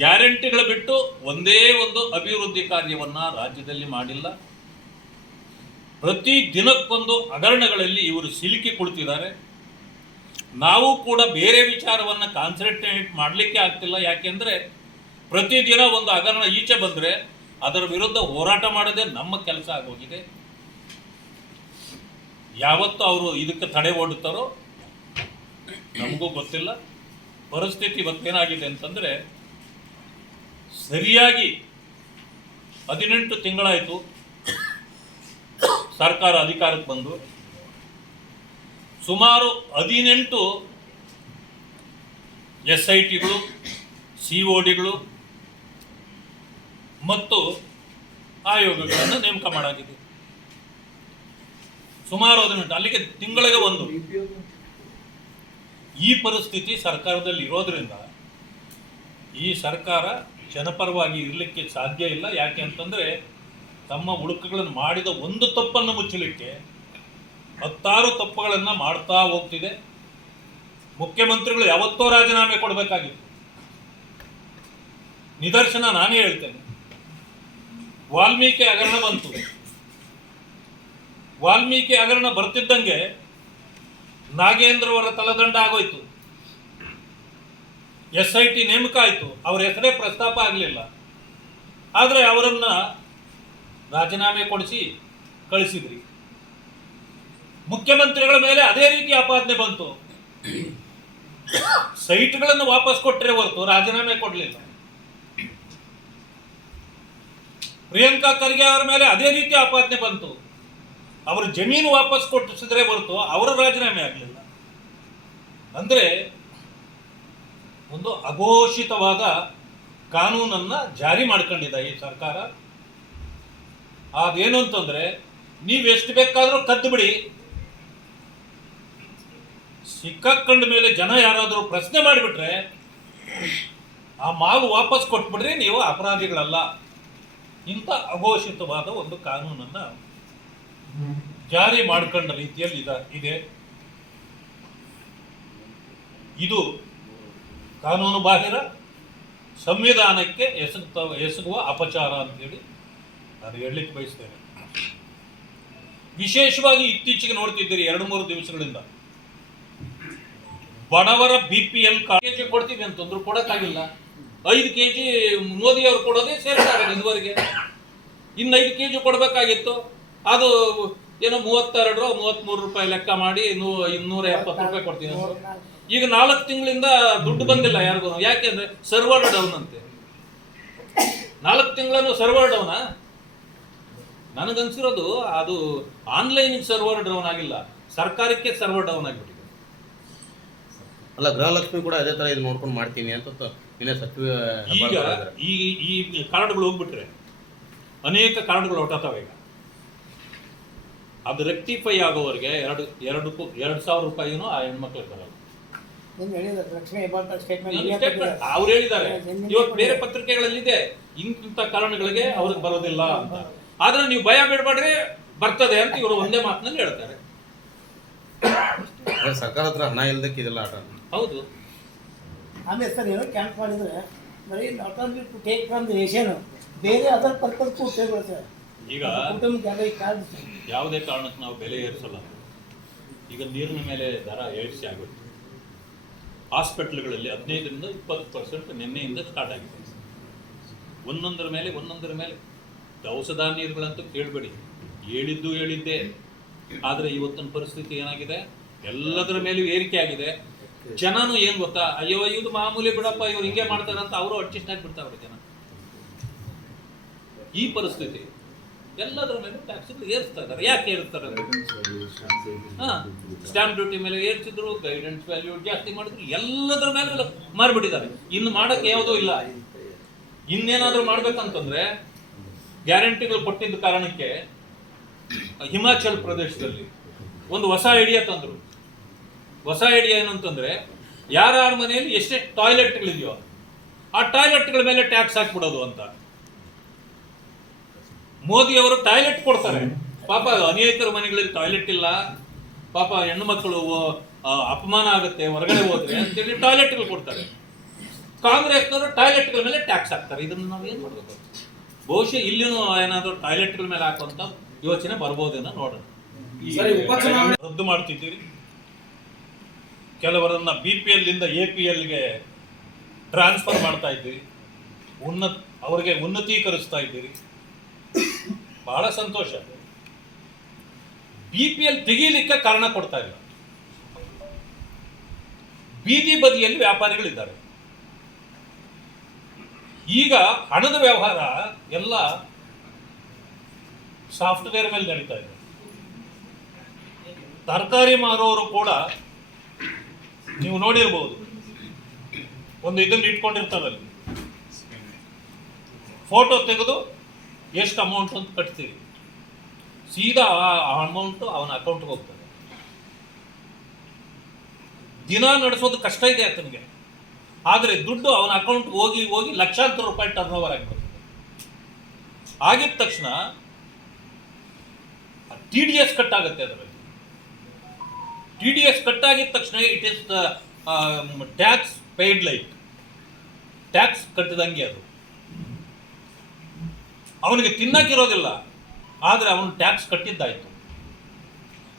ಗ್ಯಾರಂಟಿಗಳು ಬಿಟ್ಟು ಒಂದೇ ಒಂದು ಅಭಿವೃದ್ಧಿ ಕಾರ್ಯವನ್ನ ರಾಜ್ಯದಲ್ಲಿ ಮಾಡಿಲ್ಲ. ಪ್ರತಿ ದಿನಕ್ಕೊಂದು ಹಗರಣಗಳಲ್ಲಿ ಇವರು ಸಿಲುಕಿ ಕುಳಿತಿದ್ದಾರೆ. ನಾವು ಕೂಡ ಬೇರೆ ವಿಚಾರವನ್ನು ಕಾನ್ಸಂಟ್ರೇಟ್ ಮಾಡಲಿಕ್ಕೆ ಆಗ್ತಿಲ್ಲ. ಯಾಕೆಂದರೆ ಪ್ರತಿದಿನ ಒಂದು ಹಗರಣ ಈಚೆ ಬಂದರೆ ಅದರ ವಿರುದ್ಧ ಹೋರಾಟ ಮಾಡೋದೇ ನಮ್ಮ ಕೆಲಸ ಆಗೋಗಿದೆ. ಯಾವತ್ತು ಅವರು ಇದಕ್ಕೆ ತಡೆ ಒಡ್ಡುತ್ತಾರೋ ನಮಗೂ ಗೊತ್ತಿಲ್ಲ. ಪರಿಸ್ಥಿತಿ ಇವತ್ತೇನಾಗಿದೆ ಅಂತಂದರೆ, ಸರಿಯಾಗಿ 18 ತಿಂಗಳಾಯಿತು ಸರ್ಕಾರ ಅಧಿಕಾರಕ್ಕೆ ಬಂದು. ಸುಮಾರು 18 SITಗಳು, CODಗಳು ಮತ್ತು ಆಯೋಗಗಳನ್ನು ನೇಮಕ ಮಾಡಾಗಿದೆ. ಸುಮಾರು 18, ಅಲ್ಲಿಗೆ ತಿಂಗಳಿಗೆ ಒಂದು. ಈ ಪರಿಸ್ಥಿತಿ ಸರ್ಕಾರದಲ್ಲಿ ಇರೋದ್ರಿಂದ ಈ ಸರ್ಕಾರ ಜನಪರವಾಗಿ ಇರಲಿಕ್ಕೆ ಸಾಧ್ಯ ಇಲ್ಲ. ಯಾಕೆ ಅಂತಂದರೆ, ತಮ್ಮ ಉಳುಕುಗಳನ್ನು ಮಾಡಿದ ಒಂದು ತಪ್ಪನ್ನು ಮುಚ್ಚಲಿಕ್ಕೆ 10 ತಪ್ಪುಗಳನ್ನು ಮಾಡ್ತಾ ಹೋಗ್ತಿದೆ. ಮುಖ್ಯಮಂತ್ರಿಗಳು ಯಾವತ್ತೋ ರಾಜೀನಾಮೆ ಕೊಡಬೇಕಾಗಿತ್ತು. ನಿದರ್ಶನ ನಾನೇ ಹೇಳ್ತೇನೆ. ವಾಲ್ಮೀಕಿ ಹಗರಣ ಬಂತು. ವಾಲ್ಮೀಕಿ ಹಗರಣ ಬರ್ತಿದ್ದಂಗೆ ನಾಗೇಂದ್ರ ಅವರ ತಲದಂಡ ಆಗೋಯ್ತು. SIT ನೇಮಕ ಆಯಿತು. ಅವರ ಹೆಸರೇ ಪ್ರಸ್ತಾಪ ಆಗಲಿಲ್ಲ. ಆದರೆ ಅವರನ್ನು ರಾಜೀನಾಮೆ ಕೊಡಿಸಿ ಕಳಿಸಿದ್ರಿ. ಮುಖ್ಯಮಂತ್ರಿಗಳ ಮೇಲೆ ಅದೇ ರೀತಿ ಆಪಾದನೆ ಬಂತು. ಸೈಟ್ಗಳನ್ನು ವಾಪಸ್ ಕೊಟ್ಟರೆ ಹೊರತು ರಾಜೀನಾಮೆ ಕೊಡಲಿಲ್ಲ. ಪ್ರಿಯಾಂಕಾ ಖರ್ಗೆ ಅವರ ಮೇಲೆ ಅದೇ ರೀತಿ ಆಪಾದನೆ ಬಂತು. ಅವರು ಜಮೀನು ವಾಪಸ್ ಕೊಟ್ಟಿಸಿದ್ರೆ ಹೊರತು ಅವರ ರಾಜೀನಾಮೆ ಆಗಲಿಲ್ಲ. ಅಂದರೆ ಒಂದು ಅಘೋಷಿತವಾದ ಕಾನೂನನ್ನು ಜಾರಿ ಮಾಡ್ಕೊಂಡಿದೆ ಈ ಸರ್ಕಾರ. ಅದೇನು ಅಂತಂದರೆ, ನೀವು ಎಷ್ಟು ಬೇಕಾದರೂ ಕದ್ದು ಬಿಡಿ, ಸಿಕ್ಕಾಕೊಂಡ ಮೇಲೆ ಜನ ಯಾರಾದರೂ ಪ್ರಶ್ನೆ ಮಾಡಿಬಿಟ್ರೆ ಆ ಮಾಲು ವಾಪಸ್ ಕೊಟ್ಬಿಡ್ರಿ, ನೀವು ಅಪರಾಧಿಗಳಲ್ಲ. ಇಂಥ ಅಘೋಷಿತವಾದ ಒಂದು ಕಾನೂನನ್ನು ಜಾರಿ ಮಾಡ್ಕೊಂಡ ರೀತಿಯಲ್ಲಿ ಇದೆ. ಇದು ಕಾನೂನು ಬಾಹಿರ, ಸಂವಿಧಾನಕ್ಕೆ ಎಸಗುವ ಅಪಚಾರ ಅಂತೇಳಿ ನಾನು ಹೇಳಲಿಕ್ಕೆ ಬಯಸ್ತೇನೆ. ವಿಶೇಷವಾಗಿ ಇತ್ತೀಚೆಗೆ ನೋಡ್ತಿದ್ದೀರಿ 2-3 ದಿವಸಗಳಿಂದ ಬಡವರ BPL KG ಕೊಡ್ತೀವಿ ಅಂತಂದ್ರು ಕೊಡೋಕ್ಕಾಗಿಲ್ಲ. 5 kg ಮೋದಿ ಅವರು ಕೊಡೋದೇ ಸೇರ್ತಾರೆ ಇದುವರೆಗೆ. ಇನ್ನು 5 kg ಕೊಡಬೇಕಾಗಿತ್ತು. ಅದು ಏನೋ 32-33 ರೂಪಾಯಿ ಲೆಕ್ಕ ಮಾಡಿ 270 ರೂಪಾಯಿ ಕೊಡ್ತೀವಿ. ಈಗ 4 ತಿಂಗಳಿಂದ ದುಡ್ಡು ಬಂದಿಲ್ಲ ಯಾರಿಗೂ. ಯಾಕೆಂದ್ರೆ ಸರ್ವರ್ ಡೌನ್ ಅಂತೆ. 4 ತಿಂಗಳನ್ನು ಸರ್ವರ್ ಡೌನಾ? ನನಗನ್ಸಿರೋದು ಅದು ಆನ್ಲೈನಿಗೆ ಸರ್ವರ್ ಡೌನ್ ಆಗಿಲ್ಲ, ಸರ್ಕಾರಕ್ಕೆ ಸರ್ವರ್ ಡೌನ್ ಆಗಿಬಿಟ್ಟಿದೆ. ಅಲ್ಲ, ಗೃಹಲಕ್ಷ್ಮಿ ಕೂಡ ಅದೇ ತರ ಇದು ನೋಡ್ಕೊಂಡು ಮಾಡ್ತೀನಿ ಅಂತ ಸಚಿವ. ಈಗ ಈ ಕಾರ್ಡ್ಗಳು ಹೋಗ್ಬಿಟ್ರೆ ಅನೇಕ ಕಾರ್ಡ್ಗಳು ಹೊಟ್ಟತಾವೆ. ಈಗ ಅದು ರೆಕ್ಟಿಫೈ ಆಗೋವರೆಗೆ 2,000 ರೂಪಾಯಿನೂ ಆ ಹೆಣ್ಮಕ್ಳಿಗೆ ಬರಲ್ಲ. ಅವ್ರು ಹೇಳಿದ್ದಾರೆ. ಇವತ್ತು ಬೇರೆ ಪತ್ರಿಕೆಗಳಲ್ಲಿದೆ ಇಂಥ ಕಾರಣಗಳಿಗೆ ಅವ್ರಿಗೆ ಬರೋದಿಲ್ಲ ಅಂತ. ಆದ್ರೆ ನೀವು ಭಯ ಬಿಡಬೇಡ್ರಿ, ಬರ್ತದೆ ಅಂತ ಇವರು ಒಂದೇ ಮಾತಿನಲ್ಲಿ ಹೇಳ್ತಾರೆ. ಸರ್ಕಾರ ಹತ್ರ ಹಣ ಇಲ್ಲದಕ್ಕೆ ಇದೆಲ್ಲ ಆಟ. ಹೌದು. ಆಮೇಲೆ ಸರ್ ಏನೋ ಕ್ಯಾಂಪ್ ಮಾಡಿದ್ರೆ ಬರೀ not only to take from the ration, ಬೇರೆ ಅದರ್ ಪರ್ಪಸ್ಗೂ ಉಪಯೋಗ ಸರ್. ಈಗ ಯಾವುದೇ ಕಾರಣಕ್ಕೆ ನಾವು ಬೆಲೆ ಏರಿಸಲ್ಲ. ಈಗ ನೀರಿನ ಮೇಲೆ ದರ ಏರಿಸಿ ಆಗುತ್ತೆ. ಹಾಸ್ಪಿಟ್ಲ್ಗಳಲ್ಲಿ 15-20% ನಿನ್ನೆಯಿಂದ ಸ್ಟಾರ್ಟ್ ಆಗಿದೆ. ಒಂದೊಂದರ ಮೇಲೆ ದವಸ ಧಾನ್ಯಗಳಂತೂ ಕೇಳಬೇಡಿ, ಹೇಳಿದ್ದೇ. ಆದರೆ ಇವತ್ತಿನ ಪರಿಸ್ಥಿತಿ ಏನಾಗಿದೆ, ಎಲ್ಲದರ ಮೇಲೂ ಏರಿಕೆ ಆಗಿದೆ. ಜನನು ಏನು ಗೊತ್ತಾ, ಅಯ್ಯೋ ಇದು ಮಾಮೂಲಿ ಬಿಡಪ್ಪ, ಇವ್ರು ಹಿಂಗೆ ಮಾಡ್ತಾರೆ ಅಂತ ಅವರು ಅಡ್ಜಸ್ಟ್ ಆಗಿಬಿಡ್ತಾವ್ರೆ ಜನ. ಈ ಪರಿಸ್ಥಿತಿ ಎಲ್ಲದರ ಮೇಲೆ ಟ್ಯಾಕ್ಸ್ಗಳು ಏರಿಸ್ತಾ ಇದ್ದಾರೆ. ಯಾಕೆ ಏರಿಸ್ತಾರೆ? ಸ್ಟಾಂಪ್ ಡ್ಯೂಟಿ ಮೇಲೆ ಏರಿಸಿದ್ರು, ಗೈಡೆನ್ಸ್ ವ್ಯಾಲ್ಯೂ ಜಾಸ್ತಿ ಮಾಡಿದ್ರು, ಎಲ್ಲದರ ಮೇಲೆ ಮಾರ್ಬಿಟ್ಟಿದ್ದಾರೆ. ಇನ್ನು ಮಾಡೋಕ್ಕೆ ಯಾವುದೂ ಇಲ್ಲ. ಇನ್ನೇನಾದರೂ ಮಾಡ್ಬೇಕಂತಂದ್ರೆ ಗ್ಯಾರಂಟಿಗಳು ಕೊಟ್ಟಿದ್ದ ಕಾರಣಕ್ಕೆ ಹಿಮಾಚಲ್ ಪ್ರದೇಶದಲ್ಲಿ ಒಂದು ಹೊಸ ಐಡಿಯಾ ತಂದರು. ಹೊಸ ಐಡಿಯಾ ಏನಂತಂದ್ರೆ, ಯಾರ್ಯಾರ ಮನೆಯಲ್ಲಿ ಎಷ್ಟೆಷ್ಟು ಟಾಯ್ಲೆಟ್ಗಳಿದೆಯೋ ಆ ಟಾಯ್ಲೆಟ್ಗಳ ಮೇಲೆ ಟ್ಯಾಕ್ಸ್ ಹಾಕ್ಬಿಡೋದು ಅಂತ. ಮೋದಿ ಅವರು ಟಾಯ್ಲೆಟ್ ಕೊಡ್ತಾರೆ. ಪಾಪ ಅನೇಕರ ಮನೆಗಳಲ್ಲಿ ಟಾಯ್ಲೆಟ್ ಇಲ್ಲ, ಪಾಪ ಹೆಣ್ಣು ಮಕ್ಕಳು ಅಪಮಾನ ಆಗುತ್ತೆ ಹೊರಗಡೆ ಹೋದ್ರೆ ಅಂತೇಳಿ ಟಾಯ್ಲೆಟ್ಗಳು ಕೊಡ್ತಾರೆ. ಕಾಂಗ್ರೆಸ್ನವರು ಟಾಯ್ಲೆಟ್ಗಳ ಮೇಲೆ ಟ್ಯಾಕ್ಸ್ ಹಾಕ್ತಾರೆ. ಇದನ್ನು ನಾವು ಏನು ಮಾಡಬೇಕು? ಬಹುಶಃ ಇಲ್ಲಿನೂ ಏನಾದರೂ ಟಾಯ್ಲೆಟ್ಗಳ ಮೇಲೆ ಹಾಕುವಂತ ಯೋಚನೆ ಬರ್ಬೋದೇನೋ ನೋಡೋಣ. ರದ್ದು ಮಾಡ್ತಿದ್ದೀರಿ, ಕೆಲವರನ್ನ BPL ಇಂದ APL ಗೆ ಟ್ರಾನ್ಸ್ಫರ್ ಮಾಡ್ತಾ ಇದ್ದೀರಿ, ಅವರಿಗೆ ಉನ್ನತೀಕರಿಸ್ತಾ ಇದ್ದೀರಿ. ಬಹಳ ಸಂತೋಷ. BPL ತೆಗೀಲಿಕ್ಕೆ ಕಾರಣ ಕೊಡ್ತಾ ಇಲ್ಲ. ಬೀದಿ ಬದಿಯಲ್ಲಿ ವ್ಯಾಪಾರಿಗಳಿದ್ದಾರೆ. ಈಗ ಹಣದ ವ್ಯವಹಾರ ಎಲ್ಲ ಸಾಫ್ಟ್ವೇರ್ ಮೇಲೆ ನಡೀತಾ ಇದೆ. ತರಕಾರಿ ಮಾರೋರು ಕೂಡ ನೀವು ನೋಡಿರ್ಬೋದು, ಒಂದು ಇದನ್ನು ಇಟ್ಕೊಂಡಿರ್ತಾರಲ್ಲಿ ಫೋಟೋ ತೆಗೆದು ಎಷ್ಟು ಅಮೌಂಟ್ ಅಂತ ಕಟ್ತೀರಿ, ಸೀದಾ ಆ ಅಮೌಂಟ್ ಅವನ ಅಕೌಂಟ್ಗೆ ಹೋಗ್ತದೆ. ದಿನ ನಡೆಸೋದು ಕಷ್ಟ ಇದೆ ಆತನಿಗೆ, ಆದರೆ ದುಡ್ಡು ಅವನ ಅಕೌಂಟ್ ಹೋಗಿ ಹೋಗಿ ಲಕ್ಷಾಂತರ ರೂಪಾಯಿ ಟರ್ನ್ ಓವರ್ ಆಗಿಬಿಡ್ತದೆ. ಆಗಿದ ತಕ್ಷಣ TDS ಕಟ್ ಆಗುತ್ತೆ. ಅದರಲ್ಲಿ TDS ಕಟ್ ಆಗಿದ ತಕ್ಷಣ it is tax paid like, tax ಕಟ್ಟಿದಂಗೆ ಅದು. ಅವನಿಗೆ ತಿನ್ನಕ್ಕಿರೋದಿಲ್ಲ, ಆದರೆ ಅವನು ಟ್ಯಾಕ್ಸ್ ಕಟ್ಟಿದ್ದಾಯ್ತು.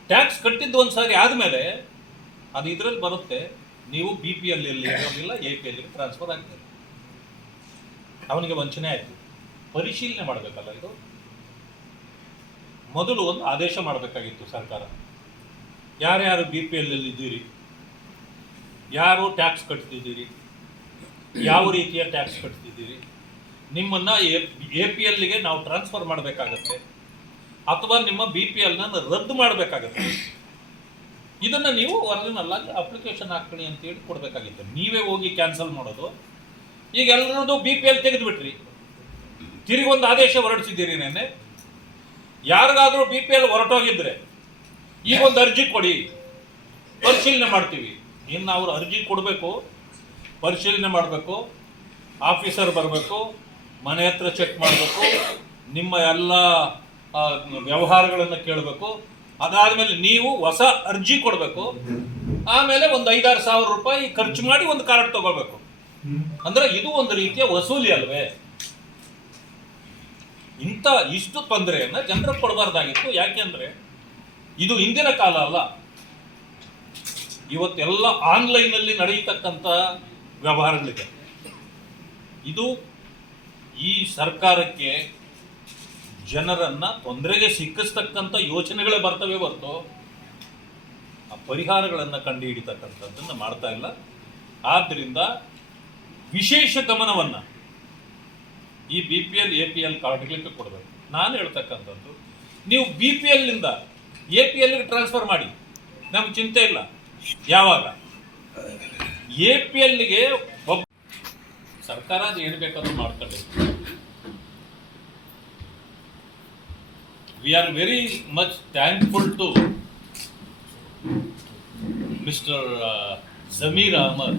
ಟ್ಯಾಕ್ಸ್ ಕಟ್ಟಿದ್ದು ಒಂದು ಸಾರಿ ಆದಮೇಲೆ ಅದು ಇದರಲ್ಲಿ ಬರುತ್ತೆ, ನೀವು BPL ಇರೋದಿಲ್ಲ, APL ಟ್ರಾನ್ಸ್ಫರ್ ಆಗ್ತದೆ. ಅವನಿಗೆ ವಂಚನೆ ಆಯಿತು. ಪರಿಶೀಲನೆ ಮಾಡಬೇಕಲ್ಲ ಇದು. ಮೊದಲು ಒಂದು ಆದೇಶ ಮಾಡಬೇಕಾಗಿತ್ತು ಸರ್ಕಾರ, ಯಾರ್ಯಾರು BPL ಇದ್ದೀರಿ, ಯಾರು ಟ್ಯಾಕ್ಸ್ ಕಟ್ತಿದ್ದೀರಿ, ಯಾವ ರೀತಿಯ ಟ್ಯಾಕ್ಸ್ ಕಟ್ತಿದ್ದೀರಿ, ನಿಮ್ಮನ್ನು APLಗೆ ನಾವು ಟ್ರಾನ್ಸ್ಫರ್ ಮಾಡಬೇಕಾಗತ್ತೆ ಅಥವಾ ನಿಮ್ಮ BPLನ ರದ್ದು ಮಾಡಬೇಕಾಗತ್ತೆ. ಇದನ್ನು ನೀವು ಒರಿಜಿನಲ್ ಆಗಿ ಅಪ್ಲಿಕೇಶನ್ ಹಾಕೊಳ್ಳಿ ಅಂತೇಳಿ ಕೊಡಬೇಕಾಗಿತ್ತು. ನೀವೇ ಹೋಗಿ ಕ್ಯಾನ್ಸಲ್ ಮಾಡೋದು. ಈಗ ಎಲ್ಲರದ್ದು BPL ತೆಗೆದುಬಿಟ್ರಿ, ತಿರುಗಿ ಒಂದು ಆದೇಶ ಹೊರಡಿಸಿದ್ದೀರಿ ನೆನ್ನೆ. ಯಾರಿಗಾದರೂ BPL ಹೊರಟೋಗಿದ್ರೆ ಈಗ ಒಂದು ಅರ್ಜಿ ಕೊಡಿ, ಪರಿಶೀಲನೆ ಮಾಡ್ತೀವಿ. ಇನ್ನು ಅವರು ಅರ್ಜಿ ಕೊಡಬೇಕು, ಪರಿಶೀಲನೆ ಮಾಡಬೇಕು, ಆಫೀಸರ್ ಬರಬೇಕು, ಮನೆ ಹತ್ರ ಚೆಕ್ ಮಾಡಬೇಕು, ನಿಮ್ಮ ಎಲ್ಲ ವ್ಯವಹಾರಗಳನ್ನು ಕೇಳಬೇಕು. ಅದಾದಮೇಲೆ ನೀವು ಹೊಸ ಅರ್ಜಿ ಕೊಡಬೇಕು. ಆಮೇಲೆ ಒಂದು 5-6 ಸಾವಿರ ರೂಪಾಯಿ ಖರ್ಚು ಮಾಡಿ ಒಂದು ಕಾರ್ಡ್ ತಗೋಬೇಕು. ಅಂದ್ರೆ ಇದು ಒಂದು ರೀತಿಯ ವಸೂಲಿ ಅಲ್ವೇ? ಇಷ್ಟು ತೊಂದರೆಯನ್ನು ಜನರಿಗೆ ಕೊಡಬಾರ್ದಾಗಿತ್ತು. ಯಾಕೆಂದ್ರೆ ಇದು ಹಿಂದಿನ ಕಾಲ ಅಲ್ಲ, ಇವತ್ತೆಲ್ಲ ಆನ್ಲೈನಲ್ಲಿ ನಡೆಯತಕ್ಕಂಥ ವ್ಯವಹಾರಗಳಿದೆ. ಇದು ಈ ಸರ್ಕಾರಕ್ಕೆ ಜನರನ್ನ ತೊಂದರೆಗೆ ಸಿಕ್ಕಿಸ್ತಕ್ಕಂಥ ಯೋಚನೆಗಳೇ ಬರ್ತವೆ ಹೊರತು ಆ ಪರಿಹಾರಗಳನ್ನು ಕಂಡು ಹಿಡಿತಕ್ಕಂಥದ್ದನ್ನು ಮಾಡ್ತಾ ಇಲ್ಲ. ಆದ್ದರಿಂದ ವಿಶೇಷ ಗಮನವನ್ನು ಈ BPL APL ಕಾರ್ಡ್ಗಳಿಗೆ ಕೊಡಬೇಕು. ನಾನು ಹೇಳ್ತಕ್ಕಂಥದ್ದು, ನೀವು BPLನಿಂದ APLಗೆ ಟ್ರಾನ್ಸ್ಫರ್ ಮಾಡಿ, ನಮ್ಗೆ ಚಿಂತೆ ಇಲ್ಲ. ಯಾವಾಗ APLಗೆ ಸರ್ಕಾರ ಅದು ಏನು ಬೇಕಾದ್ರೂ ಮಾಡ್ಕೊಳ್ಳಿ. We are very much thankful to Mr. Zamir Ahmad.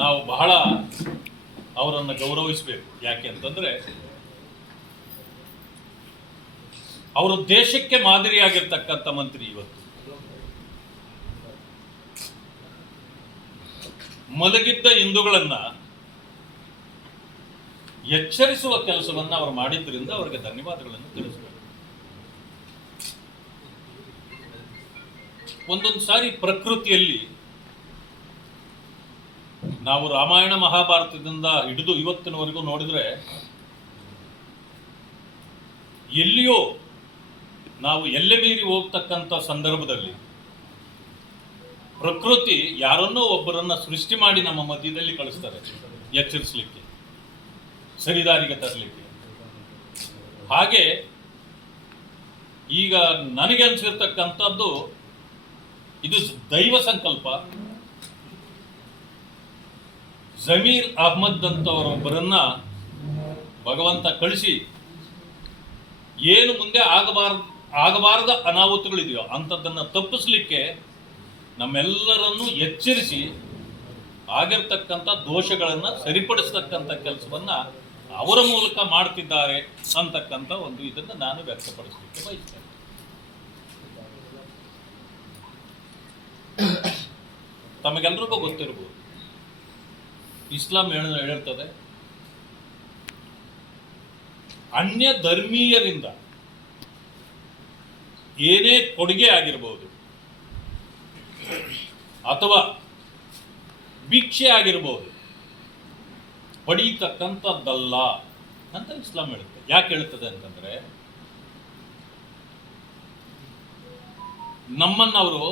ನಾವು ಬಹಳ ಅವರನ್ನು ಗೌರವಿಸಬೇಕು. ಯಾಕೆ ಅಂತಂದ್ರೆ ಅವರು ದೇಶಕ್ಕೆ ಮಾದರಿಯಾಗಿರ್ತಕ್ಕಂಥ ಮಂತ್ರಿ. ಇವತ್ತು ಮಲಗಿದ್ದ ಹಿಂದೂಗಳನ್ನ ಎಚ್ಚರಿಸುವ ಕೆಲಸವನ್ನು ಅವರು ಮಾಡಿದ್ರಿಂದ ಅವರಿಗೆ ಧನ್ಯವಾದಗಳನ್ನು ತಿಳಿಸಬೇಕು. ಒಂದೊಂದು ಸಾರಿ ಪ್ರಕೃತಿಯಲ್ಲಿ ನಾವು ರಾಮಾಯಣ ಮಹಾಭಾರತದಿಂದ ಹಿಡಿದು ಇವತ್ತಿನವರೆಗೂ ನೋಡಿದ್ರೆ ಎಲ್ಲಿಯೋ ನಾವು ಎಲ್ಲೆ ಮೀರಿ ಹೋಗ್ತಕ್ಕಂಥ ಸಂದರ್ಭದಲ್ಲಿ ಪ್ರಕೃತಿ ಯಾರನ್ನೋ ಒಬ್ಬರನ್ನ ಸೃಷ್ಟಿ ಮಾಡಿ ನಮ್ಮ ಮಧ್ಯದಲ್ಲಿ ಕಳಿಸ್ತಾರೆ, ಎಚ್ಚರಿಸಲಿಕ್ಕೆ, ಸರಿದಾರಿಗೆ ತರಲಿಕ್ಕೆ. ಹಾಗೆ ಈಗ ನನಗೆ ಅನಿಸಿರ್ತಕ್ಕಂಥದ್ದು ಇದು ದೈವ ಸಂಕಲ್ಪ. ಜಮೀರ್ ಅಹ್ಮದ್ ಅಂತವರೊಬ್ಬರನ್ನ ಭಗವಂತ ಕಳಿಸಿ ಏನು ಮುಂದೆ ಆಗಬಾರದ ಅನಾಹುತಗಳಿದೆಯೋ ಅಂಥದ್ದನ್ನು ತಪ್ಪಿಸ್ಲಿಕ್ಕೆ ನಮ್ಮೆಲ್ಲರನ್ನೂ ಎಚ್ಚರಿಸಿ ಆಗಿರ್ತಕ್ಕಂಥ ದೋಷಗಳನ್ನು ಸರಿಪಡಿಸ್ತಕ್ಕಂಥ ಕೆಲಸವನ್ನು ಅವರ ಮೂಲಕ ಮಾಡ್ತಿದ್ದಾರೆ ಅಂತಕ್ಕಂಥ ಒಂದು ಇದನ್ನು ನಾನು ವ್ಯಕ್ತಪಡಿಸಲಿಕ್ಕೆ ಬಯಸ್ತೇನೆ. ತಮಗೆಲ್ರಿಗೂ ಗೊತ್ತಿರ್ಬೋದು, ಇಸ್ಲಾಂ ಹೇಳಿರ್ತದೆ, ಅನ್ಯ ಧರ್ಮೀಯರಿಂದ ಏನೇ ಕೊಡುಗೆ ಆಗಿರ್ಬೋದು ಅಥವಾ ಭಿಕ್ಷೆ ಆಗಿರ್ಬೋದು ಪಡೀತಕ್ಕಂಥದ್ದಲ್ಲ ಅಂತ ಇಸ್ಲಾಂ ಹೇಳುತ್ತೆ. ಯಾಕೆ ಹೇಳ್ತದೆ ಅಂತಂದ್ರೆ, ನಮ್ಮನ್ನವರು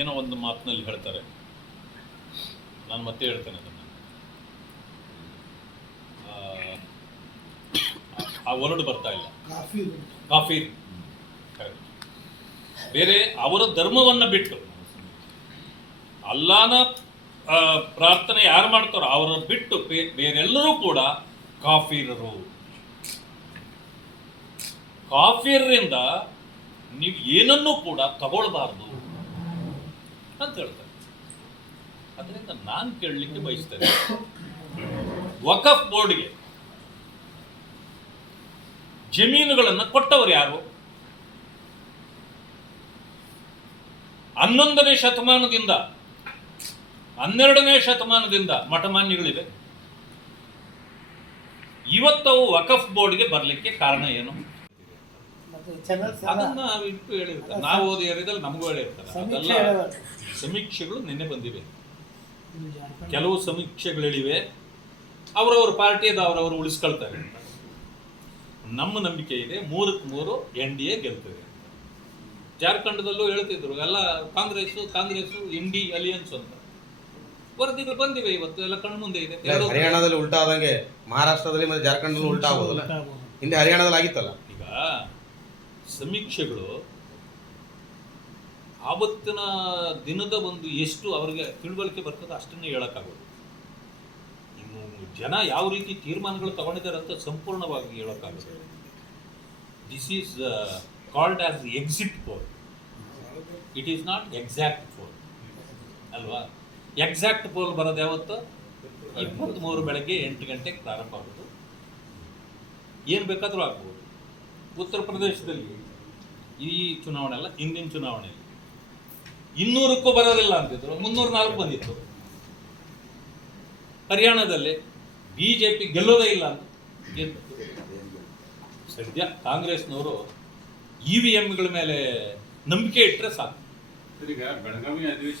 ಏನೋ ಒಂದು ಮಾತಿನಲ್ಲಿ ಹೇಳ್ತಾರೆ, ನಾನು ಮತ್ತೆ ಹೇಳ್ತೇನೆ ಅದನ್ನು, ಆ ವರ್ಡ್ ಬರ್ತಾ ಇಲ್ಲ, ಕಾಫೀರ್. ಬೇರೆ ಅವರ ಧರ್ಮವನ್ನು ಬಿಟ್ಟು ಅಲ್ಲಾನ ಪ್ರಾರ್ಥನೆ ಯಾರು ಮಾಡ್ತಾರೋ ಅವರ ಬಿಟ್ಟು ಬೇರೆಲ್ಲರೂ ಕೂಡ ಕಾಫೀರರು. ಕಾಫೀರರಿಂದ ನೀವು ಏನನ್ನೂ ಕೂಡ ತಗೊಳ್ಬಾರ್ದು ಅಂತ ಹೇಳ್ತಾರೆ. ಅದರಿಂದ ನಾನು ಕೇಳಲಿಕ್ಕೆ ಬಯಸ್ತೇನೆ, ವಕಫ್ ಬೋರ್ಡ್ಗೆ ಜಮೀನುಗಳನ್ನು ಕೊಟ್ಟವರು ಯಾರು? 11ನೇ ಶತಮಾನದಿಂದ 12ನೇ ಶತಮಾನದಿಂದ ಮಠಮಾನ್ಯಗಳಿವೆ. ಇವತ್ತವು ವಕಫ್ ಬೋರ್ಡ್ಗೆ ಬರಲಿಕ್ಕೆ ಕಾರಣ ಏನು? ಅದನ್ನ ಇಟ್ಟು ಹೇಳಿರ್ತಾರೆ, ನಾವು ಓದಿ ಏರಿಯಾದಲ್ಲಿ ನಮಗೂ ಹೇಳಿರ್ತಾರೆ. ಅದೆಲ್ಲ ಸಮೀಕ್ಷೆಗಳು ನಿನ್ನೆ ಬಂದಿವೆ, ಕೆಲವು ಸಮೀಕ್ಷೆಗಳಿವೆ. ಅವರವ್ರ ಪಾರ್ಟಿಯದ ಅವರವರು ಉಳಿಸ್ಕೊಳ್ತಾರೆ. ನಮ್ಮ ನಂಬಿಕೆ ಇದೆ 3ಕ್ಕೆ 3 NDA ಗೆಲ್ತದೆ. ಜಾರ್ಖಂಡದಲ್ಲೂ ಹೇಳ್ತಿದ್ರು ಎಲ್ಲ ಕಾಂಗ್ರೆಸ್ ಇಂಡಿ ಅಲಿಯನ್ಸ್ ಅಂತ. ವರದಿಗಳು ಬಂದಿವೆ, ಇವತ್ತು ಎಲ್ಲ ಕಣ್ಮುಂದೆ ಇದೆ. ಹರಿಯಾಣದಲ್ಲಿ ಉಲ್ಟಾ ಆದಂಗೆ ಮಹಾರಾಷ್ಟ್ರದಲ್ಲಿ ಮತ್ತೆ ಜಾರ್ಖಂಡದಲ್ಲಿ ಉಲ್ಟಾ ಆಗೋದಲ್ಲ, ಹಿಂದೆ ಹರಿಯಾಣದಲ್ಲಿ ಆಗಿತ್ತಲ್ಲ. ಈಗ ಸಮೀಕ್ಷೆಗಳು ಆವತ್ತಿನ ದಿನದ ಒಂದು ಎಷ್ಟು ಅವರಿಗೆ ತಿಳುವಳಿಕೆ ಬರ್ತದೆ ಅಷ್ಟನ್ನೇ ಹೇಳಕ್ಕಾಗೋದು. ಇನ್ನು ಜನ ಯಾವ ರೀತಿ ತೀರ್ಮಾನಗಳು ತಗೊಂಡಿದ್ದಾರೆ ಅಂತ ಸಂಪೂರ್ಣವಾಗಿ ಹೇಳೋಕ್ಕಾಗುತ್ತೆ. This is called as exit poll, it is not exact poll ಅಲ್ವಾ? ಎಕ್ಸಾಕ್ಟ್ ಪೋಲ್ ಬರೋದು ಯಾವತ್ತು? 23 ಬೆಳಗ್ಗೆ 8 ಗಂಟೆಗೆ ಪ್ರಾರಂಭ ಆಗೋದು, ಏನು ಬೇಕಾದರೂ ಆಗ್ಬೋದು. ಉತ್ತರ ಪ್ರದೇಶದಲ್ಲಿ ಈ ಚುನಾವಣೆ ಅಲ್ಲ, ಹಿಂದಿನ ಚುನಾವಣೆಯಲ್ಲಿ 200ಕ್ಕೂ ಬರೋದಿಲ್ಲ ಅಂತಿದ್ರು, 304 ಬಂದಿತ್ತು. ಹರಿಯಾಣದಲ್ಲಿ BJP ಗೆಲ್ಲೋದೇ ಇಲ್ಲ ಅಂತ ಗೆದ್ದು. ಸದ್ಯ ಕಾಂಗ್ರೆಸ್ನವರು EVMಗಳ ಮೇಲೆ ನಂಬಿಕೆ ಇಟ್ಟರೆ ಸಾಕು. ಈಗ ಬೆಳಗಾವಿ ಅಧಿವೇಶನ